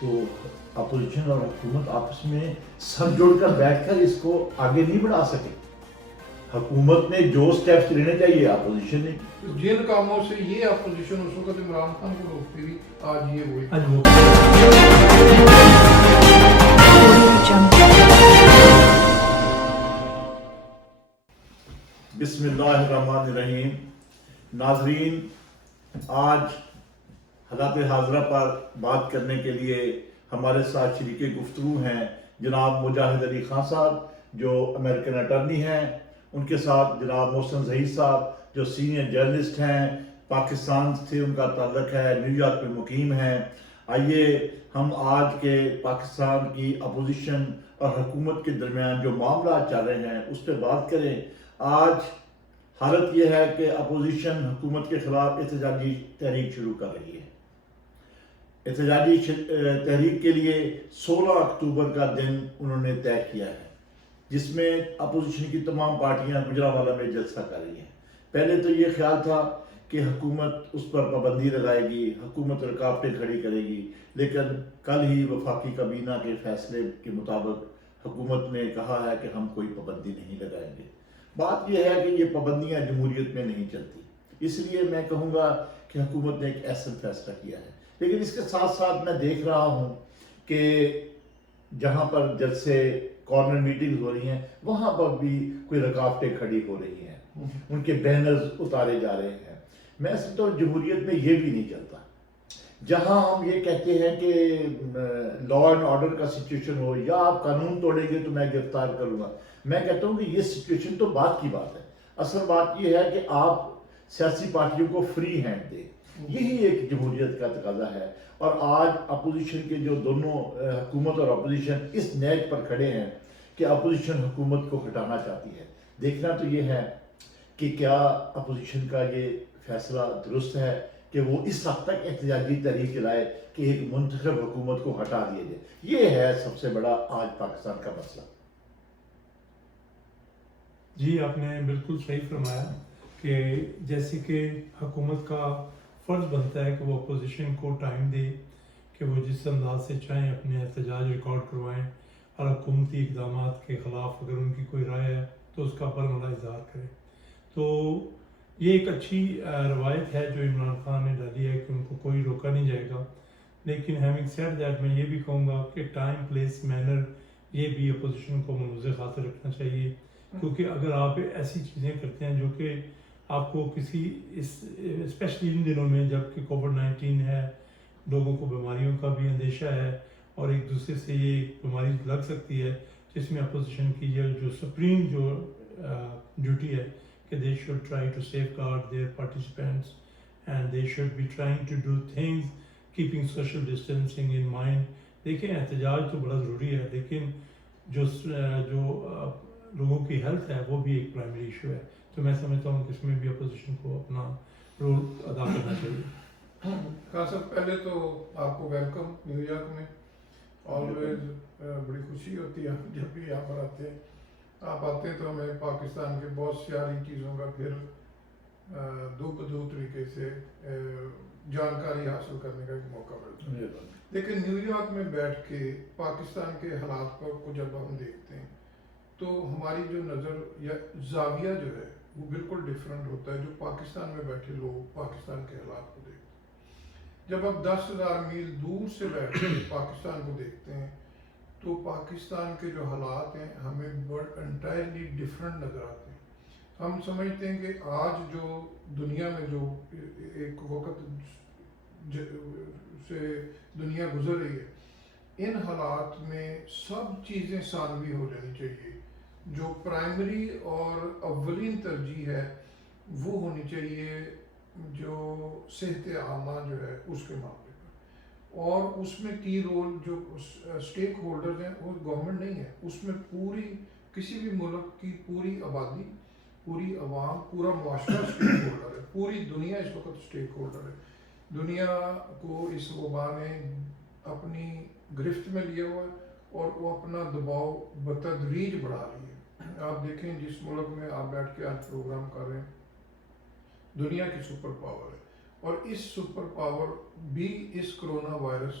تو اپوزیشن اور حکومت آپس میں سر جوڑ کر بیٹھ کر اس کو آگے نہیں بڑھا سکے. حکومت نے جو سٹیپس لینے چاہیے اپوزیشن نے. جن کاموں سے یہ اپوزیشن اس وقت عمران خان کو روکتی تھی آج یہ وہی. بسم اللہ الرحمن الرحیم. ناظرین، آج حالات حاضرہ پر بات کرنے کے لیے ہمارے ساتھ شریک گفتگو ہیں جناب مجاہد علی خان صاحب جو امریکن اٹرنی ہیں، ان کے ساتھ جناب محسن ظہیر صاحب جو سینئر جرنلسٹ ہیں، پاکستان سے ان کا تعلق ہے، نیو یارک میں مقیم ہیں. آئیے ہم آج کے پاکستان کی اپوزیشن اور حکومت کے درمیان جو معاملات چل رہے ہیں اس پہ بات کریں. آج حالت یہ ہے کہ اپوزیشن حکومت کے خلاف احتجاجی تحریک شروع کر رہی ہے. احتجاجی تحریک کے لیے 16 اکتوبر کا دن انہوں نے طے کیا ہے، جس میں اپوزیشن کی تمام پارٹیاں گجرانوالہ میں جلسہ کر رہی ہیں. پہلے تو یہ خیال تھا کہ حکومت اس پر پابندی لگائے گی، حکومت رکاوٹیں کھڑی کرے گی، لیکن کل ہی وفاقی کابینہ کے فیصلے کے مطابق حکومت نے کہا ہے کہ ہم کوئی پابندی نہیں لگائیں گے. بات یہ ہے کہ یہ پابندیاں جمہوریت میں نہیں چلتی، اس لیے میں کہوں گا کہ حکومت نے ایک اہم فیصلہ کیا ہے. لیکن اس کے ساتھ ساتھ میں دیکھ رہا ہوں کہ جہاں پر جلسے کارنر میٹنگز ہو رہی ہیں وہاں پر بھی کوئی رکاوٹیں کھڑی ہو رہی ہیں، ان کے بینرز اتارے جا رہے ہیں. میں سمجھتا ہوں جمہوریت میں یہ بھی نہیں چلتا. جہاں ہم یہ کہتے ہیں کہ لا اینڈ آرڈر کا سچویشن ہو یا آپ قانون توڑیں گے تو میں گرفتار کروں گا، میں کہتا ہوں کہ یہ سچویشن تو بات کی بات ہے. اصل بات یہ ہے کہ آپ سیاسی پارٹیوں کو فری ہینڈ دیں، یہی ایک جمہوریت کا تقاضا ہے. اور آج اپوزیشن کے جو دونوں حکومت اور اپوزیشن اس نیٹ پر کھڑے ہیں کہ اپوزیشن حکومت کو ہٹانا چاہتی ہے. دیکھنا تو یہ ہے کہ کیا اپوزیشن کا یہ فیصلہ درست ہے کہ وہ اس حد تک احتجاجی تحریک چلائے کہ ایک منتخب حکومت کو ہٹا دیا جائے. یہ ہے سب سے بڑا آج پاکستان کا مسئلہ. جی آپ نے بالکل صحیح فرمایا کہ جیسے کہ حکومت کا فرض بنتا ہے کہ وہ اپوزیشن کو ٹائم دے کہ وہ جس انداز سے چاہیں اپنے احتجاج ریکارڈ کروائیں اور حکومتی اقدامات کے خلاف اگر ان کی کوئی رائے ہے تو اس کا برملا اظہار کریں. تو یہ ایک اچھی روایت ہے جو عمران خان نے ڈالی ہے کہ ان کو کوئی روکا نہیں جائے گا. لیکن ہیونگ سیڈ دیٹ میں یہ بھی کہوں گا کہ ٹائم پلیس مینر یہ بھی اپوزیشن کو ملحوظ خاطر رکھنا چاہیے، کیونکہ اگر آپ ایسی چیزیں کرتے ہیں جو کہ آپ کو کسی اسپیشلی ان دنوں میں جب کہ کووڈ-19 ہے، لوگوں کو بیماریوں کا بھی اندیشہ ہے اور ایک دوسرے سے یہ بیماری لگ سکتی ہے، جس میں اپوزیشن کی یہ جو سپریم جو ڈیوٹی ہے کہ they should try to safeguard their participants and they should be trying to do things keeping social distancing in mind. دیکھیں احتجاج تو بڑا ضروری ہے، لیکن جو لوگوں کی ہیلتھ ہے وہ بھی ایک پرائمری ایشو ہے. تو میں سمجھتا ہوں کہ اس میں بھی اپوزیشن کو اپنا رول ادا کرنا چاہیے. خان صاحب پہلے تو آپ کو ویلکم نیو یارک میں. آلویز بڑی خوشی ہوتی ہے جب بھی یہاں پر آتے ہیں. آپ آتے ہیں تو ہمیں پاکستان کے بہت ساری چیزوں کا پھر دو طریقے سے جانکاری حاصل کرنے کا ایک موقع ملتا ہے. لیکن نیو یارک میں بیٹھ کے پاکستان کے حالات کو جب ہم دیکھتے ہیں تو ہماری جو نظر یا زاویہ جو ہے وہ بالکل ڈیفرنٹ ہوتا ہے جو پاکستان میں بیٹھے لوگ پاکستان کے حالات کو دیکھتے ہیں. جب آپ 10,000 میل دور سے بیٹھ کے پاکستان کو دیکھتے ہیں تو پاکستان کے جو حالات ہیں ہمیں انٹائرلی ڈفرینٹ نظر آتے ہیں. ہم سمجھتے ہیں کہ آج جو دنیا میں جو ایک وقت سے دنیا گزر رہی ہے، ان حالات میں سب چیزیں ثانوی ہو جانی چاہیے. جو پرائمری اور اولین ترجیح ہے وہ ہونی چاہیے جو صحت عامہ جو ہے اس کے معاملے پر، اور اس میں کی رول جو اسٹیک ہولڈرز ہیں وہ گورنمنٹ نہیں ہے، اس میں پوری کسی بھی ملک کی پوری آبادی، پوری عوام، پورا معاشرہ اسٹیک ہولڈر ہے. پوری دنیا اس وقت اسٹیک ہولڈر ہے. دنیا کو اس وبا نے اپنی گرفت میں لیا ہوا ہے اور وہ اپنا دباؤ بتدریج بڑھا رہی ہے. آپ دیکھیں جس ملک میں آپ بیٹھ کے آج پروگرام کر رہے ہیں دنیا کی سپر پاور ہے، اور اس سپر پاور بھی اس کرونا وائرس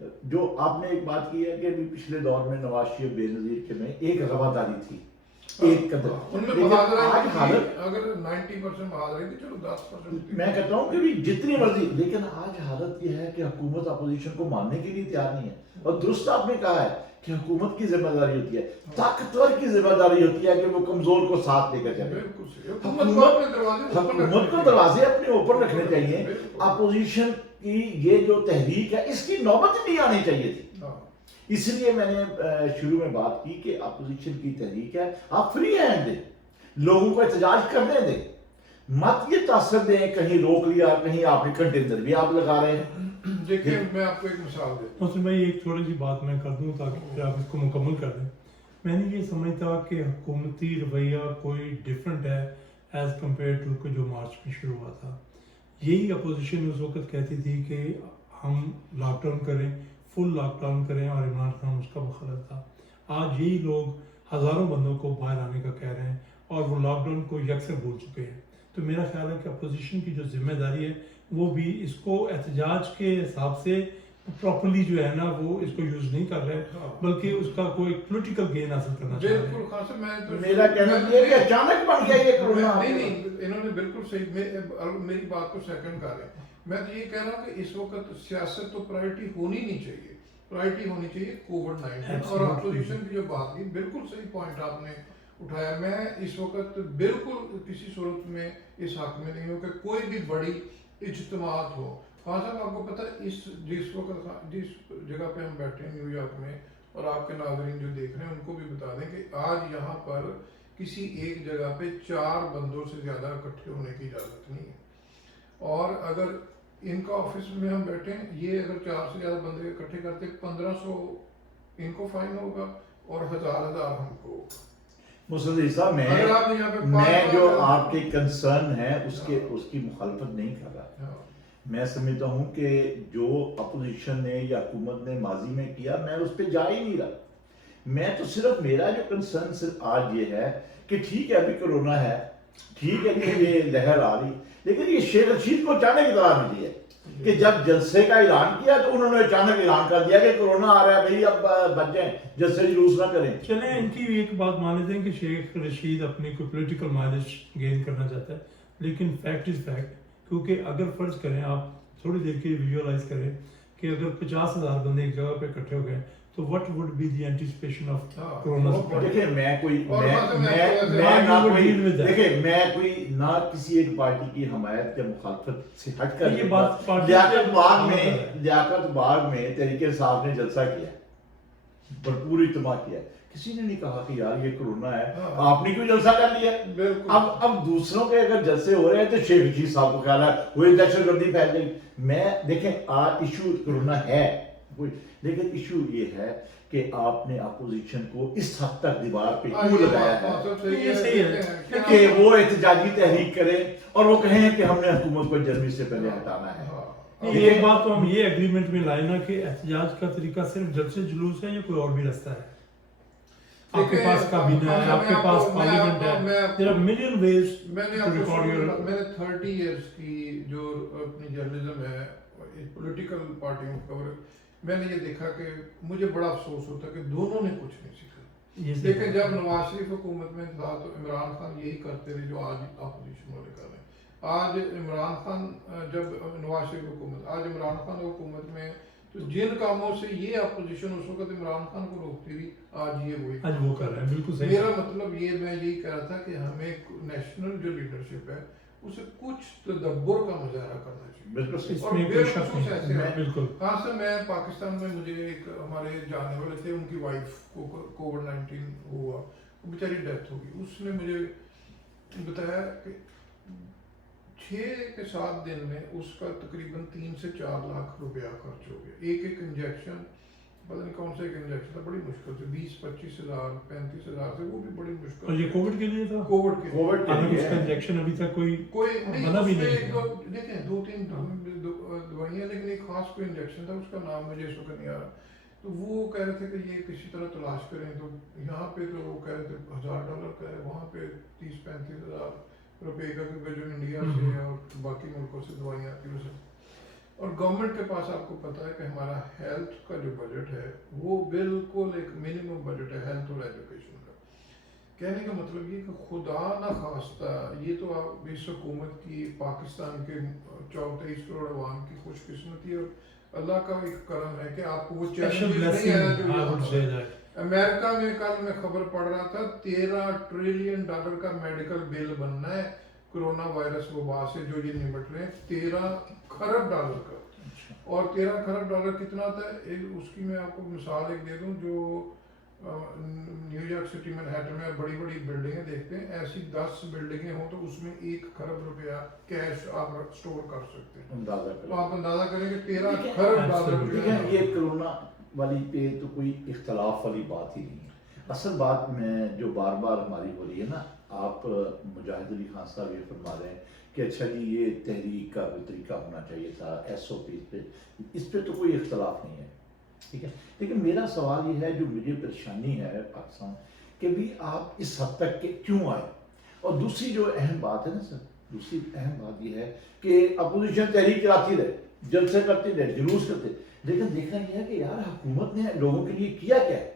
جو آپ نے ایک بات کی ہے کہ ابھی پچھلے دور میں نواز شریف بے نظیر کے میں ایک رواداری تھی ایک قدر، ان میں لیکن آج بہادری حالت، اگر 90% بہادری تھی چلو 10% میں کہتا ہوں کہ بھی جتنی مرضی، لیکن آج حالت یہ ہے کہ حکومت اپوزیشن کو ماننے کے لیے تیار نہیں ہے، اور درست آپ نے کہا ہے کہ حکومت کی ذمہ داری ہوتی ہے، طاقتور کی ذمہ داری ہوتی ہے کہ وہ کمزور کو ساتھ لے کر چلے. بالکل صحیح. حکومت کو دروازے اپنے اوپر رکھنے چاہیے. بالکل. اپوزیشن کی یہ جو تحریک ہے اس کی نوبت نہیں آنی چاہیے تھی. اس لیے میں نے شروع میں بات کی کہ اپوزیشن کی تحریک ہے، آپ فری ہینڈ دیں، لوگوں کو احتجاج کرنے دیں، مت یہ تاثر دیں کہیں روک لیا، کہیں آپ نے کنٹینر بھی آپ لگا رہے ہیں. دیکھیں میں آپ کو ایک مثال دیتا ہوں. ناصر بھائی ایک چھوٹی سی بات میں کر دوں تاکہ پھر آپ اس کو مکمل کر دیں. میں نے یہ سمجھتا کہ حکومتی رویہ کوئی ڈیفرنٹ ہے ایز کمپیئر ٹو کہ جو مارچ میں شروع ہوا تھا. یہی اپوزیشن اس وقت کہتی تھی کہ ہم لاک ڈاؤن کریں، فل لاک ڈاؤن کریں، اور عمران خان اس کا مخالف تھا. آج یہی لوگ ہزاروں بندوں کو باہر آنے کا کہہ رہے ہیں اور وہ لاک ڈاؤن کو یکسر بھول چکے ہیں. تو میرا خیال ہے کہ اپوزیشن کی جو ذمہ داری ہے وہ بھی اس کو احتجاج کے حساب سے پراپرلی جو ہے نا وہ اس کو یوز نہیں کر رہے، بلکہ اس کا کوئی پولیٹیکل گین حاصل کرنا چاہ رہے ہیں. بالکل خاص میں تو میرا کہنا یہ ہے کہ اچانک بن گیا یہ کرونا. نہیں انہوں نے بالکل صحیح میری بات کو سیکنڈ کر رہے ہیں. میں تو یہ کہہ رہا ہوں کہ اس وقت سیاست تو پرائرٹی ہونی نہیں چاہیے، پرائرٹی ہونی چاہیے کووڈ-19. اور اپوزیشن کی جو بات کی بالکل صحیح پوائنٹ آپ نے اٹھایا. میں اس وقت بالکل کسی صورت میں اس حق میں نہیں ہوں کہ کوئی بھی بڑی اجتماعات ہو. خان صاحب آپ کو پتہ ہے جس وقت جس جگہ پہ ہم بیٹھے ہیں نیو یارک میں، اور آپ کے ناظرین جو دیکھ رہے ہیں ان کو بھی بتا دیں کہ آج یہاں پر کسی ایک جگہ پہ 4 بندوں سے زیادہ اکٹھے ہونے کی اجازت نہیں ہے. اور اگر ان کا آفس میں ہم بیٹھے ہیں، یہ اگر 4 سے زیادہ بندے اکٹھے کرتے 1500 ان کو فائن ہوگا اور 1000 ہم کو. مسعود صاحب میں جو آپ کے کنسرن ہے اس کی مخالفت نہیں کر رہا. میں سمجھتا ہوں کہ جو اپوزیشن نے یا حکومت نے ماضی میں کیا میں اس پہ جا ہی نہیں رہا. میں تو صرف میرا جو کنسرن صرف آج یہ ہے کہ ٹھیک ہے ابھی کرونا ہے، ٹھیک ہے کہ یہ لہر آ رہی، لیکن یہ شیخ رشید کو اچانک اطلاع ملی ہے کہ جب جلسے کا اعلان کیا تو انہوں نے اچانک اعلان کر دیا کہ کرونا آ رہا ہے بھائی اب بچ جائیں، جلسے جلوس نہ کریں. چلیں ان کی ایک بات مان لیتے ہیں کہ شیخ رشید اپنی کوئی پولیٹیکل مائلیج گین کرنا چاہتا ہے، لیکن فیکٹ از فیکٹ. کیونکہ اگر فرض کریں آپ تھوڑی دیر کے ویژوالائز کریں کہ اگر 50,000 بندے ایک جگہ پہ اکٹھے ہو گئے تو what would be the anticipation of corona. دیکھیں میں کوئی نہ کسی ایک پارٹی کی حمایت یا مخالفت سے ہٹ کر لیاقت باغ میں تحریک انصاف نے جلسہ کیا، بھرپور اجتماع کیا. کسی نے نہیں کہا کہ یار یہ کرونا ہے آپ نے کیوں جلسہ کر لیا. اب دوسروں کے اگر جلسے ہو رہے ہیں تو شیخ رشید صاحب کو خیال ہے وہی دہشت گردی پھیل گئی. میں دیکھیں ایشو کرونا ہے لیکن ایشو یہ ہے کہ آپ نے اپوزیشن کو اس حد تک دیوار پہ کیوں لگایا ہے کہ وہ احتجاجی تحریک کرے اور وہ کہیں کہ ہم نے حکومت کو جرمی سے پہلے ہٹانا ہے. ایک بات تو ہم یہ ایگریمنٹ میں لائے نا کہ احتجاج کا طریقہ صرف جلسے جلوس ہے یا کوئی اور بھی رستہ ہے. آپ کے پاس کابینہ ہے، آپ کے پاس پارلیمنٹ ہے. there are million ways to record your. میں نے 30 ایئرس کی جو اپنی جرنلزم ہے پولیٹیکل پارٹیوں کو کور، میں نے یہ دیکھا کہ مجھے بڑا افسوس ہوتا کہ دونوں نے کچھ نہیں سیکھا. لیکن جب نواز شریف حکومت میں تھا تو عمران خان یہی کرتے تھے جو آج اپوزیشن والے کر رہے ہیں. آج عمران خان جب نواز شریف حکومت، آج عمران خان حکومت میں تو جن کاموں سے یہ اپوزیشن اس وقت عمران خان کو روکتی تھی آج یہ وہی وہ کر رہے ہیں. بالکل صحیح. میرا مطلب یہ میں یہی کہہ رہا تھا کہ ہمیں نیشنل جو لیڈرشپ ہے اسے کچھ تدبر کا مظاہرہ کرنا چاہیے. بالکل. ہاں سر میں پاکستان میں مجھے ایک ہمارے جاننے والے تھے، ان کی وائف کو کووڈ-19 ہوا، وہ بیچاری ڈیتھ ہو گئی. اس نے مجھے بتایا کہ 6 کے 7 دن میں اس کا تقریباً 3 سے 4 لاکھ روپیہ خرچ ہو گیا. ایک انجیکشن پتہ نہیں کون سا ایک انجیکشن تھا، بڑی مشکل سے 20-25 ہزار 35,000 سے، وہ بھی بڑی مشکل. اور یہ کووڈ کے لیے تھا؟ کووڈ کے لیے. اس کا انجیکشن ابھی تک کوئی بنا بھی نہیں. دیکھیں 2-3 دوائیاں، لیکن ایک خاص کوئی انجیکشن تھا، اس کا نام مجھے اس وقت نہیں آ رہا. تو وہ کہہ رہے تھے کہ یہ کسی طرح تلاش کریں. تو یہاں پہ تو وہ کہہ رہے تھے $1,000 کا ہے، وہاں پہ 30-35 ہزار روپے کا، کیونکہ جو انڈیا سے اور باقی ملکوں سے دوائیاں آتی ہیں. اور گورنمنٹ کے پاس آپ کو پتا ہے کہ ہمارا ہیلتھ کا جو بجٹ ہے وہ بالکل ایک منیمم بجٹ ہے ہیلتھ اور ایجوکیشن کا. کہنے کا مطلب یہ کہ خدا نہ خواستہ یہ تو آپ اس حکومت کی پاکستان کے 23 کروڑ عوام کی خوش قسمتی اور اللہ کا ایک کرم ہے کہ آپ کو وہ چیلنج نہیں آیا جو یہاں پر. امریکہ میں کل میں خبر پڑھ رہا تھا $13 ٹریلین کا میڈیکل بل بننا ہے کرونا وائرس وبا سے جو یہ نمٹ رہے ہیں $13 کھرب کا. اور $13 کھرب کتنا تھا اس کی میں آپ کو مثال ایک دے دوں. جو نیو یارک سٹی مینہٹن میں بڑی بڑی بلڈنگیں دیکھتے ہیں ایسی 10 بلڈنگیں ہوں تو اس میں $1 کھرب کیش آپ سٹور کر سکتے ہیں. تو آپ اندازہ کریں کہ $13 کھرب یہ کرونا والی پہ تو کوئی اختلاف والی بات ہی نہیں ہے. اصل بات میں جو بار بار ہماری ہو رہی ہے نا, آپ مجاہد علی خان صاحب یہ فرما رہے ہیں کہ اچھا جی یہ تحریک کا کوئی طریقہ ہونا چاہیے تھا SOP پہ, اس پہ تو کوئی اختلاف نہیں ہے, ٹھیک ہے. لیکن میرا سوال یہ ہے, جو مجھے پریشانی ہے پاکستان کہ بھی آپ اس حد تک کہ کیوں آئے. اور دوسری جو اہم بات ہے نا سر, دوسری اہم بات یہ ہے کہ اپوزیشن تحریک چلاتی رہے, جلسے کرتی رہے, جلوس کرتے, لیکن دیکھنا یہ ہے کہ یار حکومت نے لوگوں کے لیے کیا کیا ہے.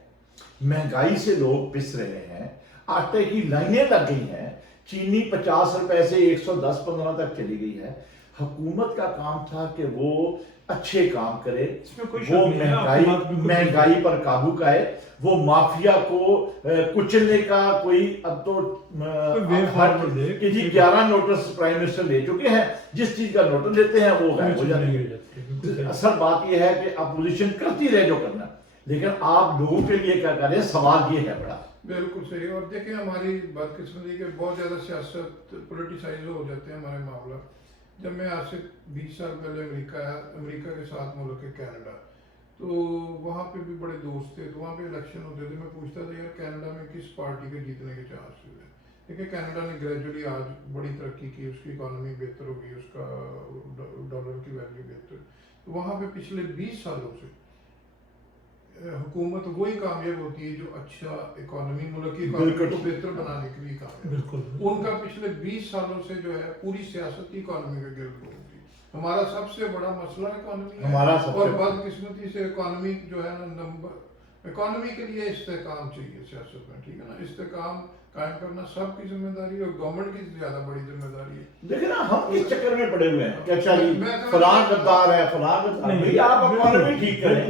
مہنگائی سے لوگ پس رہے ہیں, آٹے کی لائنیں لگ گئی ہیں, چینی 50 روپے سے 110-15 تک چلی گئی ہے. حکومت کا کام تھا کہ وہ اچھے کام کرے, وہ مہنگائی پر قابو پائے, وہ مافیا کو کچلنے کا کوئی اب تو کہ جی 11 نوٹس پرائم منسٹر لے چکے ہیں, جس چیز کا نوٹس لیتے ہیں وہ غائب ہو جاتی ہے. اصل بات یہ ہے کہ اپوزیشن کرتی رہے جو کرنا, لیکن آپ لوگوں کے لیے کیا کریں, سوال یہ ہے بڑا. بالکل صحیح. اور دیکھیں ہماری بدقسمتی کہ بہت زیادہ سیاست پولیٹیسائز ہو جاتے ہیں ہمارے معاملہ. جب میں آج سے 20 سال پہلے امریکہ کے ساتھ ملک ہے کینیڈا, تو وہاں پہ بھی بڑے دوست تھے, تو وہاں پہ الیکشن ہوتے تھے. میں پوچھتا تھا یار کینیڈا میں کس پارٹی کے جیتنے کے چانسز ہیں. دیکھیں کینیڈا نے گریجولی آج بڑی ترقی کی, اس کی اکانومی بہتر ہو گئی, اس کا ڈالر کی ویلیو بہتر. تو وہاں پہ پچھلے 20 سالوں سے حکومت وہی کامیاب ہوتی ہے جو اچھا اکانومی ملک کی اکانومی کو بہتر بنانے کے لیے کامیاب. ان کا پچھلے 20 سالوں سے جو ہے پوری سیاست کی اکانومی کے گرد ہوتی ہے. ہمارا سب سے بڑا مسئلہ اکانومی ہے, اور بدقسمتی سے اکانومی جو ہے نا اکانومی کے لیے استحکام چاہیے سیاست میں, ٹھیک ہے نا. استحکام قائم کرنا سب کی ذمہ داری ہے اور گورنمنٹ کی زیادہ بڑی ذمہ داری ہے. دیکھیں نا ہم اس چکر میں پڑے ہوئے ہیں کہ اچھا جی فلاں غدار ہے, فلاں غدار ہے. آپ اکانومی ٹھیک کریں.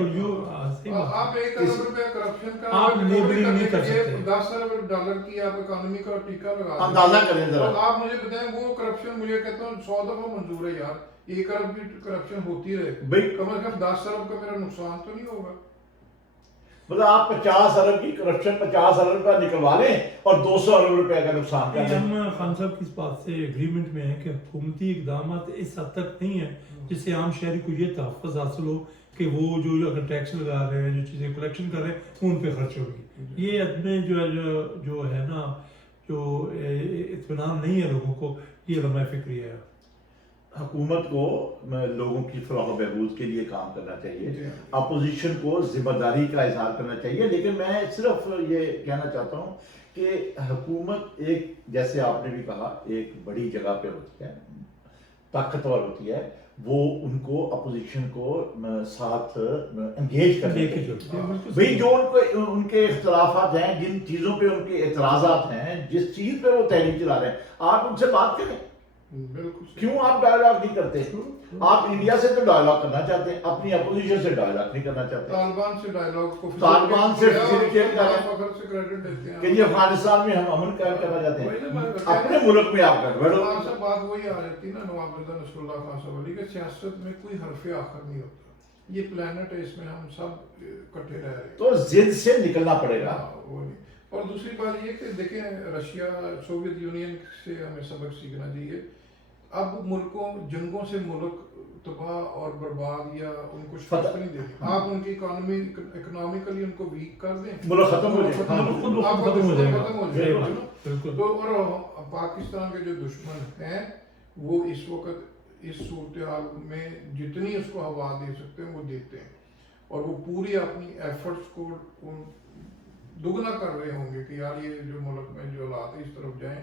آپ $1 ارب کرپشن کا آپ لیبلنگ نہیں کر سکتے. $10 ارب کی آپ اکانومی کا ٹیکہ لگا دیں. اندازہ کریں ذرا. آپ مجھے بتائیں وہ کرپشن, مجھے کہتا ہوں 100 دفعہ منظور ہے یار, 1 ارب کی کرپشن ہوتی رہے, کم از کم 10 ارب کا میرا نقصان تو نہیں ہوگا. مطلب آپ 50 ارب کی کرپشن 50 ارب روپیہ نکلوا لیں اور 200 ارب روپے کا نقصان کر دیں. ہم خان صاحب کی اس بات سے اگریمنٹ میں ہیں کہ حکومتی اقدامات اس حد تک نہیں ہیں جس سے عام شہری کو یہ تحفظ حاصل ہو کہ وہ جو اگر ٹیکس لگا رہے ہیں, جو چیزیں کلیکشن کر رہے ہیں, ان پہ خرچ ہوگی. یہ عدم جو ہے نا, جو اطمینان نہیں ہے لوگوں کو, یہ لمحہ فکری ہے. حکومت کو لوگوں کی فلاح و بہبود کے لیے کام کرنا چاہیے, اپوزیشن کو ذمہ داری کا اظہار کرنا چاہیے. لیکن میں صرف یہ کہنا چاہتا ہوں کہ حکومت ایک, جیسے آپ نے بھی کہا, ایک بڑی جگہ پہ ہوتی ہے, طاقتور ہوتی ہے, وہ ان کو اپوزیشن کو ساتھ انگیج کرنے کے بھئی جو ان کے اختلافات ہیں, جن چیزوں پہ ان کے اعتراضات ہیں, جس چیز پہ وہ تحریک چلا رہے ہیں, آپ ان سے بات کریں. کیوں آپ ڈائیلاگ نہیں کرتے؟ آپ انڈیا سے تو ڈائیلاگ کرنا چاہتے ہیں, اپنی اپوزیشن سے ڈائیلاگ نہیں کرنا چاہتے. طالبان سے ڈائیلاگ کو طالبان سے فیسیلیٹیٹ کریں کہ یہ افغانستان میں ہم امن قائم کرنا چاہتے ہیں, اپنے ملک میں آپ کر بیٹھو. بات وہی آ جاتی ہے نا نواب رضا نصر اللہ خان صاحب علی کہ سیاست میں کوئی حرف آخر نہیں ہوتا. یہ پلانٹ ہے, اس میں ہم سب اکٹھے رہ رہے ہیں, تو ضد سے نکلنا پڑے گا. وہ نہیں. اور دوسری بات یہ کہ دیکھیں رشیا سوویت یونین سے ہمیں سبق سیکھنا چاہیے. اب ملکوں جنگوں سے ملک تباہ اور برباد یا ان کو شکست نہیں دیتی. آپ ان کی اکنامیکلی ان کو ویک کر دیں, ملک ختم ہو جائے گا. تو اور پاکستان کے جو دشمن ہیں وہ اس وقت اس صورتحال میں جتنی اس کو ہوا دے سکتے ہیں وہ دیتے ہیں, اور وہ پوری اپنی ایفرٹس کو دگنا کر رہے ہوں گے کہ یار یہ جو ملک میں جو حالات ہیں اس طرف جائیں